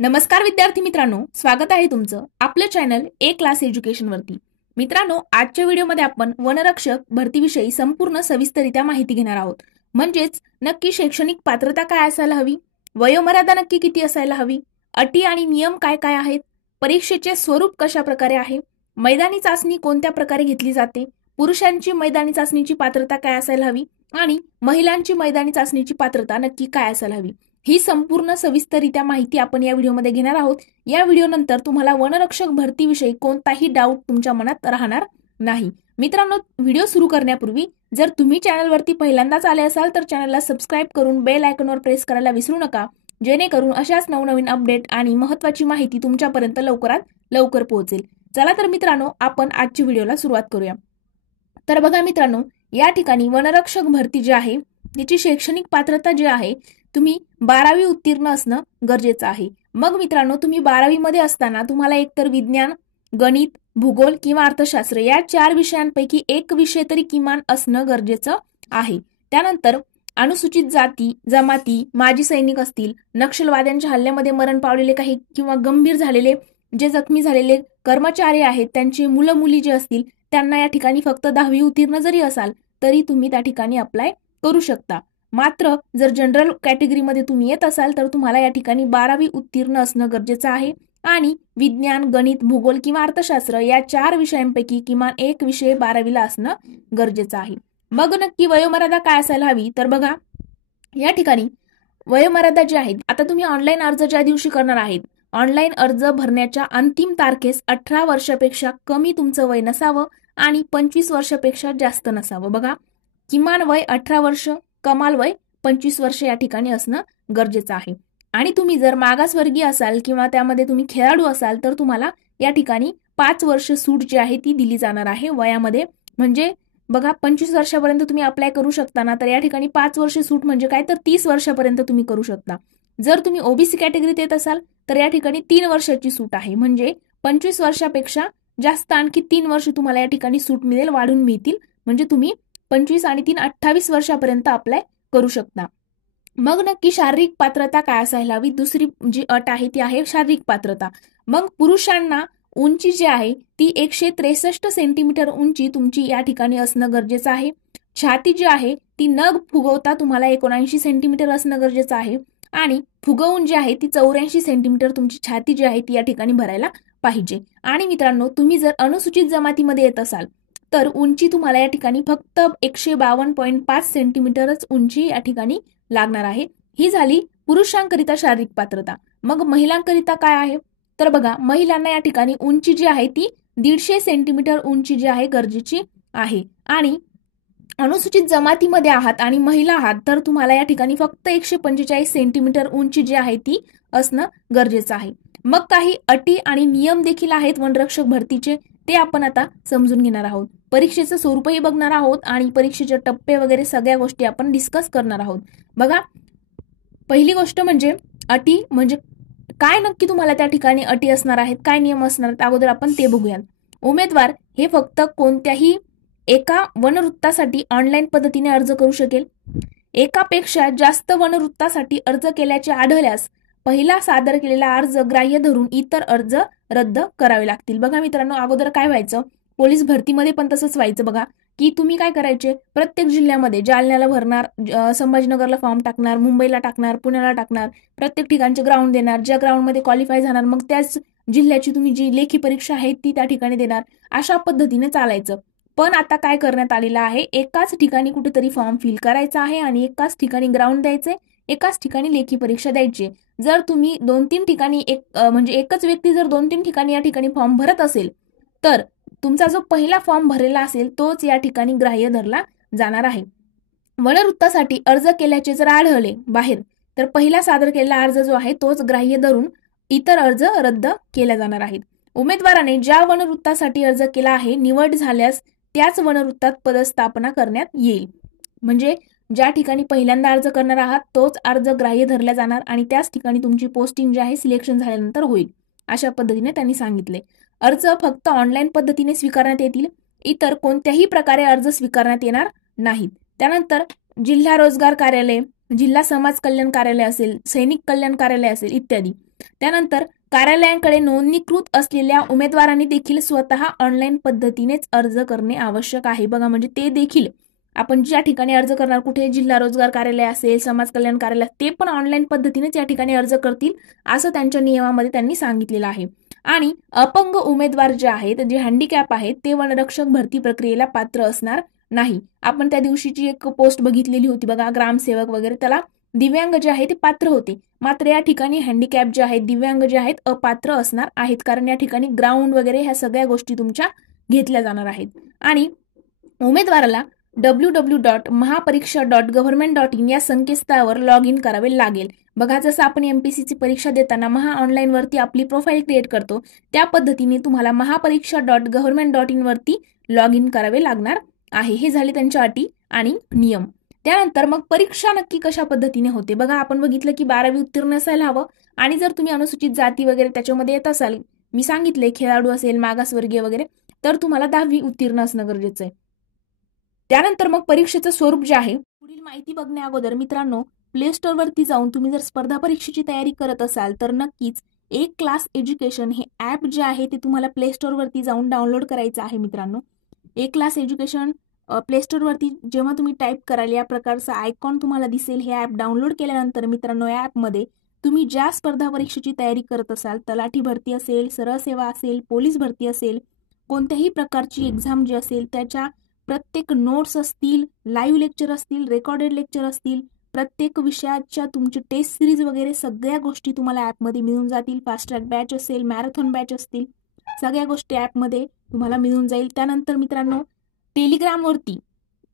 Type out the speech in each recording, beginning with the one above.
नमस्कार विद्यार्थी मित्रांनो, स्वागत आहे तुमचं आपलं चॅनल ए क्लास एज्युकेशन वरती। मित्रांनो, आजच्या व्हिडिओमध्ये आपण वनरक्षक भरतीविषयी संपूर्ण सविस्तररित्या माहिती घेणार आहोत। म्हणजेच नक्की शैक्षणिक पात्रता काय असायला हवी, वयोमर्यादा नक्की किती असायला हवी, अटी आणि नियम काय काय आहेत, परीक्षेचे स्वरूप कशा प्रकारे आहे, मैदानी चाचणी कोणत्या प्रकारे घेतली जाते, पुरुषांची मैदानी चाचणीची पात्रता काय असायला हवी आणि महिलांची मैदानी चाचणीची पात्रता नक्की काय असायला हवी, ही संपूर्ण सविस्तररित्या माहिती आपण या व्हिडिओमध्ये घेणार आहोत। या व्हिडिओनंतर तुम्हाला वनरक्षक भरतीविषयी कोणताही डाऊट तुमच्या मनात राहणार नाही। मित्रांनो, व्हिडिओ सुरू करण्यापूर्वी जर तुम्ही चॅनलवरती पहिल्यांदाच आले असाल तर चॅनलला सबस्क्राइब करून बेल आयकॉनवर प्रेस करायला विसरू नका, जेणेकरून अशाच नवनवीन अपडेट आणि महत्त्वाची माहिती तुमच्यापर्यंत लवकरात लवकर पोहोचेल। चला तर मित्रांनो, आपण आजच्या व्हिडिओला सुरुवात करूया। तर बघा मित्रांनो, या ठिकाणी वनरक्षक भरती जी आहे त्याची शैक्षणिक पात्रता जी आहे तुम्ही 12वी उत्तीर्ण असणं गरजेचं आहे। मग मित्रांनो, तुम्ही 12वी मध्ये असताना तुम्हाला एकतर विज्ञान, गणित, भूगोल किंवा अर्थशास्त्र या 4 विषयांपैकी एक विषय तरी किमान असणं गरजेचं आहे। त्यानंतर अनुसूचित जाती जमाती, माजी सैनिक असतील, नक्षलवाद्यांच्या हल्ल्यामध्ये मरण पावलेले काही किंवा गंभीर झालेले जे जखमी झालेले कर्मचारी आहेत त्यांची मुलं मुली जे असतील त्यांना या ठिकाणी फक्त 10वी उत्तीर्ण जरी असाल तरी तुम्ही त्या ठिकाणी अप्लाय करू शकता। मात्र जर जनरल कॅटेगरीमध्ये तुम्ही येत असाल तर तुम्हाला या ठिकाणी 12वी उत्तीर्ण असणं गरजेचं आहे आणि विज्ञान, गणित, भूगोल किंवा अर्थशास्त्र या 4 विषयांपैकी किमान एक विषय 12वीला असणं गरजेचं आहे। मग नक्की वयोमर्यादा काय असायला हवी, तर बघा या ठिकाणी वयोमर्यादा जी आहे, आता तुम्ही ऑनलाईन अर्ज ज्या दिवशी करणार आहेत, ऑनलाईन अर्ज भरण्याच्या अंतिम तारखेस 18 वर्षापेक्षा कमी तुमचं वय नसावं आणि 25 वर्षापेक्षा जास्त नसावं। बघा, किमान वय 18 वर्ष, कमाल वय 25 वर्ष या ठिकाणी असणं गरजेचं आहे। आणि तुम्ही जर मागासवर्गीय असाल किंवा त्यामध्ये तुम्ही खेळाडू असाल तर तुम्हाला या ठिकाणी 5 वर्ष सूट जी आहे ती दिली जाणार आहे वयामध्ये। म्हणजे बघा, 25 वर्षापर्यंत तुम्ही अप्लाय करू शकता ना, तर या ठिकाणी 5 वर्ष सूट म्हणजे काय, तर 30 वर्षापर्यंत तुम्ही करू शकता। जर तुम्ही ओबीसी कॅटेगरीत येत असाल तर या ठिकाणी 3 वर्षाची सूट आहे, म्हणजे 25 वर्षापेक्षा जास्त आणखी 3 वर्ष तुम्हाला या ठिकाणी सूट मिळेल, वाढून मिळतील। म्हणजे तुम्ही 25 आणि 3 28 वर्षापर्यंत अप्लाय करू शकता। मग नक्की शारीरिक पात्रता काय असायला हवी, दुसरी जी अट आहे ती आहे शारीरिक पात्रता। मग पुरुषांना उंची जी आहे ती 163 सेंटीमीटर उंची तुमची या ठिकाणी असणं गरजेचं आहे। छाती जी आहे ती न फुगवता तुम्हाला 79 सेंटीमीटर असणं गरजेचं आहे आणि फुगवून जी आहे ती 84 सेंटीमीटर तुमची छाती जी आहे ती या ठिकाणी भरायला पाहिजे। आणि मित्रांनो, तुम्ही जर अनुसूचित जमातीमध्ये येत असाल तर उंची तुम्हाला या ठिकाणी फक्त 152.5 सेंटीमीटरच उंची या ठिकाणी लागणार आहे। ही झाली पुरुषांकरिता शारीरिक पात्रता। मग महिलांकरिता काय आहे, तर बघा, महिलांना या ठिकाणी उंची जी आहे ती 150 सेंटीमीटर उंची जी आहे गरजेची आहे। आणि अनुसूचित जमातीमध्ये आहात आणि महिला आहात तर तुम्हाला या ठिकाणी फक्त 145 सेंटीमीटर उंची जी आहे ती असणं गरजेचं आहे। मग काही अटी आणि नियम देखील आहेत वनरक्षक भरतीचे, ते आपण आता समजून घेणार आहोत। परीक्षेचं स्वरूपही बघणार आहोत आणि परीक्षेचे टप्पे वगैरे सगळ्या गोष्टी आपण डिस्कस करणार आहोत। बघा, पहिली गोष्ट म्हणजे अटी, म्हणजे काय नक्की तुम्हाला त्या ठिकाणी अटी असणार आहेत, काय नियम असणार आहेत, अगोदर आपण ते बघूयात। उमेदवार हे फक्त कोणत्याही एका वनवृत्तासाठी ऑनलाईन पद्धतीने अर्ज करू शकेल। एकापेक्षा जास्त वनवृत्तासाठी अर्ज केल्याचे आढळल्यास पहिला सादर केलेला अर्ज ग्राह्य धरून इतर अर्ज रद्द करावे लागतील। बघा मित्रांनो, अगोदर काय व्हायचं, पोलीस भरतीमध्ये पण तसंच व्हायचं बघा, की तुम्ही काय करायचे, प्रत्येक जिल्ह्यामध्ये जालन्याला भरणार, संभाजीनगरला फॉर्म टाकणार, मुंबईला टाकणार, पुण्याला टाकणार, प्रत्येक ठिकाणचे ग्राउंड देणार, ज्या ग्राउंडमध्ये क्वालिफाय झाणार मग त्याच जिल्ह्याची तुम्ही जी लेखी परीक्षा आहे ती त्या ठिकाणी देणार, अशा पद्धतीने चालायचं। पण आता काय करण्यात आलेलं आहे, एकाच ठिकाणी कुठेतरी फॉर्म फिल करायचा आहे आणि एकाच ठिकाणी ग्राउंड द्यायचे, एकाच ठिकाणी लेखी परीक्षा द्यायची। जर तुम्ही 2-3 ठिकाणी म्हणजे एकच व्यक्ती जर 2-3 ठिकाणी या ठिकाणी फॉर्म भरत असेल तर तुमचा जो पहिला फॉर्म भरलेला असेल तोच या ठिकाणी ग्राह्य धरला जाणार आहे। वनवृत्तासाठी अर्ज केल्याचे जर आढळले बाहेर तर पहिला सादर केलेला अर्ज जो आहे तोच ग्राह्य धरून इतर अर्ज रद्द केले जाणार आहेत। उमेदवाराने ज्या वनवृत्तासाठी अर्ज केला आहे निवड झाल्यास त्याच वनवृत्तात पदस्थापना करण्यात येईल। म्हणजे ज्या ठिकाणी पहिल्यांदा अर्ज करणार आहात तोच अर्ज ग्राह्य धरला जाणार आणि त्याच ठिकाणी तुमची पोस्टिंग जी आहे सिलेक्शन झाल्यानंतर होईल, अशा पद्धतीने त्यांनी सांगितले। अर्ज फक्त ऑनलाईन पद्धतीने स्वीकारण्यात येतील, इतर कोणत्याही प्रकारे अर्ज स्वीकारण्यात येणार नाहीत। त्यानंतर जिल्हा रोजगार कार्यालय, जिल्हा समाज कल्याण कार्यालय असेल, सैनिक कल्याण कार्यालय असेल इत्यादी, त्यानंतर कार्यालयांकडे नोंदणीकृत असलेल्या उमेदवारांनी देखील स्वतः ऑनलाईन पद्धतीनेच अर्ज करणे आवश्यक आहे. बघा, म्हणजे ते देखील आपण ज्या ठिकाणी अर्ज करणार, कुठे जिल्हा रोजगार कार्यालय असेल, समाज कल्याण कार्यालय, ते पण ऑनलाईन पद्धतीनेच या ठिकाणी अर्ज करतील असं त्यांच्या नियमामध्ये त्यांनी सांगितलेलं आहे. आणि अपंग उमेदवार जे आहेत, जे हँडिकॅप आहेत, ते वनरक्षक भरती प्रक्रियेला पात्र असणार नाही. आपण त्या दिवशीची एक पोस्ट बघितलेली होती बघा, ग्रामसेवक वगैरे, त्याला दिव्यांग जे आहे ते पात्र होते. मात्र या ठिकाणी हँडिकॅप जे आहेत, दिव्यांग जे आहेत, अपात्र असणार आहेत, कारण या ठिकाणी ग्राउंड वगैरे ह्या सगळ्या गोष्टी तुमच्या घेतल्या जाणार आहेत. आणि उमेदवाराला www.mahapariksha.government.in या संकेतस्थळावर लॉग इन करावे लागेल. बघा, जसं आपण एमपीसीची परीक्षा देताना महा ऑनलाईन वरती आपली प्रोफाईल क्रिएट करतो, त्या पद्धतीने तुम्हाला mahapariksha.government.in वरती लॉग इन करावे लागणार आहे. हे झाले त्यांच्या अटी आणि नियम. त्यानंतर मग परीक्षा नक्की कशा पद्धतीने होते. बघा, आपण बघितलं की 12वी उत्तीर्ण असायला हवं, आणि जर तुम्ही अनुसूचित जाती वगैरे त्याच्यामध्ये येत असाल, मी सांगितले खेळाडू असेल, मागासवर्गीय वगैरे, तर तुम्हाला 10वी उत्तीर्ण असणं गरजेचं आहे. त्यानंतर मग परीक्षेचं स्वरूप जे आहे, पुढील माहिती बघण्या अगोदर मित्रांनो, प्ले स्टोअर वरती जाऊन तुम्ही जर स्पर्धा परीक्षेची तयारी करत असाल तर नक्कीच एक क्लास एज्युकेशन हे ऍप जे आहे ते तुम्हाला प्ले स्टोअर वरती जाऊन डाउनलोड करायचं आहे. मित्रांनो, एक क्लास एज्युकेशन प्ले स्टोअर वरती जेव्हा तुम्ही टाईप कराल, या प्रकारचा आयकॉन तुम्हाला दिसेल. हे ऍप डाउनलोड केल्यानंतर मित्रांनो, या ऍपमध्ये तुम्ही ज्या स्पर्धा परीक्षेची तयारी करत असाल, तलाठी भरती असेल, सरळ सेवा असेल, पोलीस भरती असेल, कोणत्याही प्रकारची एक्झाम जी असेल त्याच्या प्रत्येक नोट्स असतील, लाईव्ह लेक्चर असतील, रेकॉर्डेड लेक्चर असतील, प्रत्येक विषयाच्या तुमची टेस्ट सिरीज वगैरे सगळ्या गोष्टी तुम्हाला ऍपमध्ये मिळून जातील. फास्ट ट्रॅक बॅच असेल, मॅरेथॉन बॅच असतील, सगळ्या गोष्टी ऍपमध्ये तुम्हाला मिळून जाईल. त्यानंतर मित्रांनो, टेलिग्रामवरती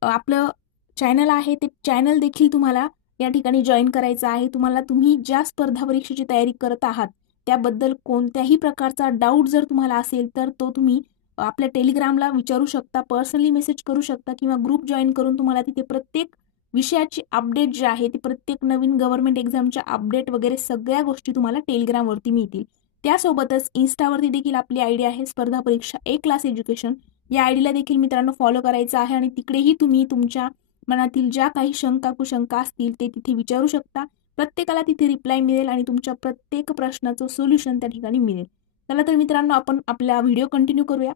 आपलं चॅनल आहे, ते चॅनल देखील तुम्हाला या ठिकाणी जॉईन करायचं आहे. तुम्ही ज्या स्पर्धा परीक्षेची तयारी करत आहात त्याबद्दल कोणत्याही प्रकारचा डाऊट जर तुम्हाला असेल तर तो तुम्ही आपल्या टेलिग्रामला विचारू शकता, पर्सनली मेसेज करू शकता, किंवा ग्रुप जॉईन करून तुम्हाला तिथे प्रत्येक विषयाची अपडेट जे आहे ती, प्रत्येक नवीन गव्हर्नमेंट एक्झामच्या अपडेट वगैरे सगळ्या गोष्टी तुम्हाला टेलिग्रामवरती मिळतील. त्यासोबतच इन्स्टावरती देखील आपली आयडी आहे स्पर्धा परीक्षा एक क्लास एज्युकेशन. या आयडीला देखील मित्रांनो फॉलो करायचं आहे, आणि तिकडेही तुम्ही तुमच्या मनातील ज्या काही शंका कुशंका असतील ते तिथे विचारू शकता. प्रत्येकाला तिथे रिप्लाय मिळेल आणि तुमच्या प्रत्येक प्रश्नाचं सोल्युशन त्या ठिकाणी मिळेल. चला तर मित्रांनो, आपण आपला व्हिडिओ कंटिन्यू करूया.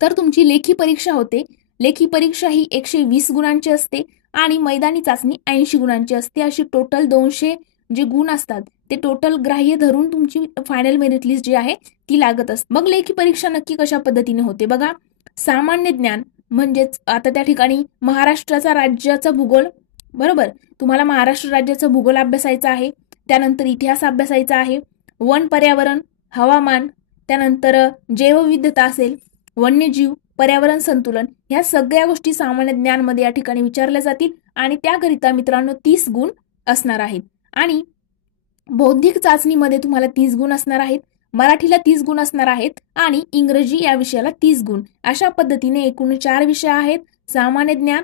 तर तुमची लेखी परीक्षा होते. लेखी परीक्षा ही 120 गुणांची असते आणि मैदानी चाचणी 80 गुणांची असते. अशी टोटल 200 जे गुण असतात ते टोटल ग्राह्य धरून तुमची फायनल मेरिट लिस्ट जी आहे ती लागत असते. मग लेखी परीक्षा नक्की कशा पद्धतीने होते. बघा, सामान्य ज्ञान म्हणजेच आता त्या ठिकाणी महाराष्ट्राचा राज्याचा भूगोल, बरोबर, तुम्हाला महाराष्ट्र राज्याचा भूगोल अभ्यासायचा आहे. त्यानंतर इतिहास अभ्यासायचा आहे, वन पर्यावरण, हवामान, त्यानंतर जैवविविधता असेल, वन्यजीव, पर्यावरण संतुलन, ह्या सगळ्या गोष्टी सामान्य ज्ञानमध्ये या ठिकाणी विचारल्या जातील. आणि त्याकरिता मित्रांनो 30 गुण असणार आहेत. आणि बौद्धिक चाचणीमध्ये तुम्हाला 30 गुण असणार आहेत, मराठीला 30 गुण असणार आहेत, आणि इंग्रजी या विषयाला 30 गुण. अशा पद्धतीने एकूण 4 विषय आहेत. सामान्य ज्ञान,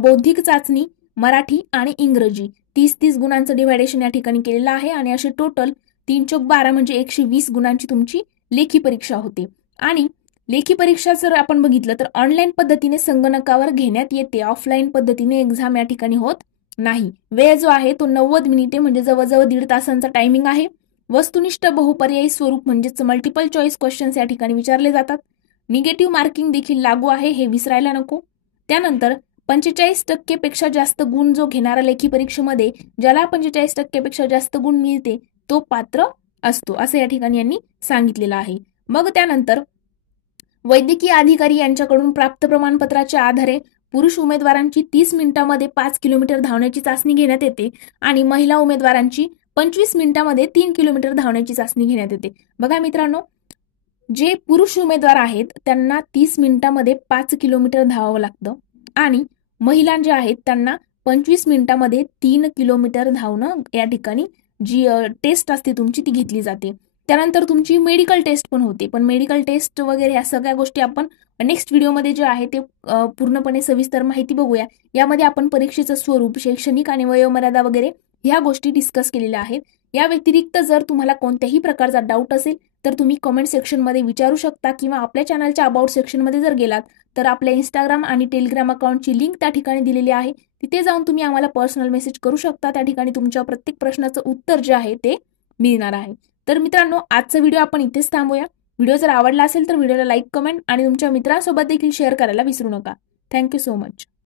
बौद्धिक चाचणी, मराठी आणि इंग्रजी. 30-30 गुणांचं डिव्हायडेशन या ठिकाणी केलेलं आहे. आणि असे टोटल 3 चौक 12 म्हणजे 120 गुणांची तुमची लेखी परीक्षा होते. आणि लेखी परीक्षा जर आपण बघितलं तर ऑनलाईन पद्धतीने संगणकावर घेण्यात येते. ऑफलाईन पद्धतीने एक्झाम या ठिकाणी होत नाही. वेळ जो आहे तो 90 मिनिटे म्हणजे जवळजवळ 1.5 तासांचा टायमिंग आहे. वस्तुनिष्ठ बहुपर्यायी स्वरूप म्हणजेच मल्टिपल चॉईस क्वेश्चन्स या ठिकाणी विचारले जातात. निगेटिव्ह मार्किंग देखील लागू आहे, हे विसरायला नको. त्यानंतर 45% पेक्षा जास्त गुण जो घेणारा लेखी परीक्षेमध्ये, ज्याला 45% पेक्षा जास्त गुण मिळते तो पात्र असतो, असं या ठिकाणी यांनी सांगितलेलं आहे. मग त्यानंतर वैद्यकीय अधिकारी यांच्याकडून प्राप्त प्रमाणपत्राच्या आधारे पुरुष उमेदवारांची 30 मिनिटांमध्ये 5 किलोमीटर धावण्याची चाचणी घेण्यात येते आणि महिला उमेदवारांची 25 मिनिटांमध्ये 3 किलोमीटर धावण्याची चाचणी घेण्यात येते. बघा मित्रांनो, जे पुरुष उमेदवार आहेत त्यांना 30 मिनिटांमध्ये 5 किलोमीटर धावावं लागतं, आणि महिला जे आहेत त्यांना 25 मिनिटांमध्ये 3 किलोमीटर धावणं या ठिकाणी जी टेस्ट असते तुमची ती घेतली जाते. त्यानंतर तुमची मेडिकल टेस्ट पण होते. पण मेडिकल टेस्ट वगैरे ह्या सगळ्या गोष्टी आपण नेक्स्ट व्हिडिओमध्ये जे आहे ते पूर्णपणे सविस्तर माहिती बघूया. यामध्ये आपण परीक्षेचं स्वरूप, शैक्षणिक आणि वयोमर्यादा वगैरे ह्या गोष्टी डिस्कस केलेल्या आहेत. या व्यतिरिक्त जर तुम्हाला कोणत्याही प्रकारचा डाऊट असेल तर तुम्ही कमेंट सेक्शनमध्ये विचारू शकता, किंवा आपल्या चॅनलच्या अबाउट सेक्शनमध्ये जर गेलात तर आपल्या इंस्टाग्राम आणि टेलिग्राम अकाउंटची लिंक त्या ठिकाणी दिलेली आहे. तिथे जाऊन तुम्ही आम्हाला पर्सनल मेसेज करू शकता. त्या ठिकाणी तुमच्या प्रत्येक प्रश्नाचं उत्तर जे आहे ते मिळणार आहे। तर मित्रांनो, आजचा व्हिडिओ आपण इथेच थांबूया। व्हिडिओ जर आवडला असेल तर व्हिडिओला लाईक, कमेंट आणि तुमच्या मित्रांसोबत देखील शेअर करायला विसरू नका। Thank you so much.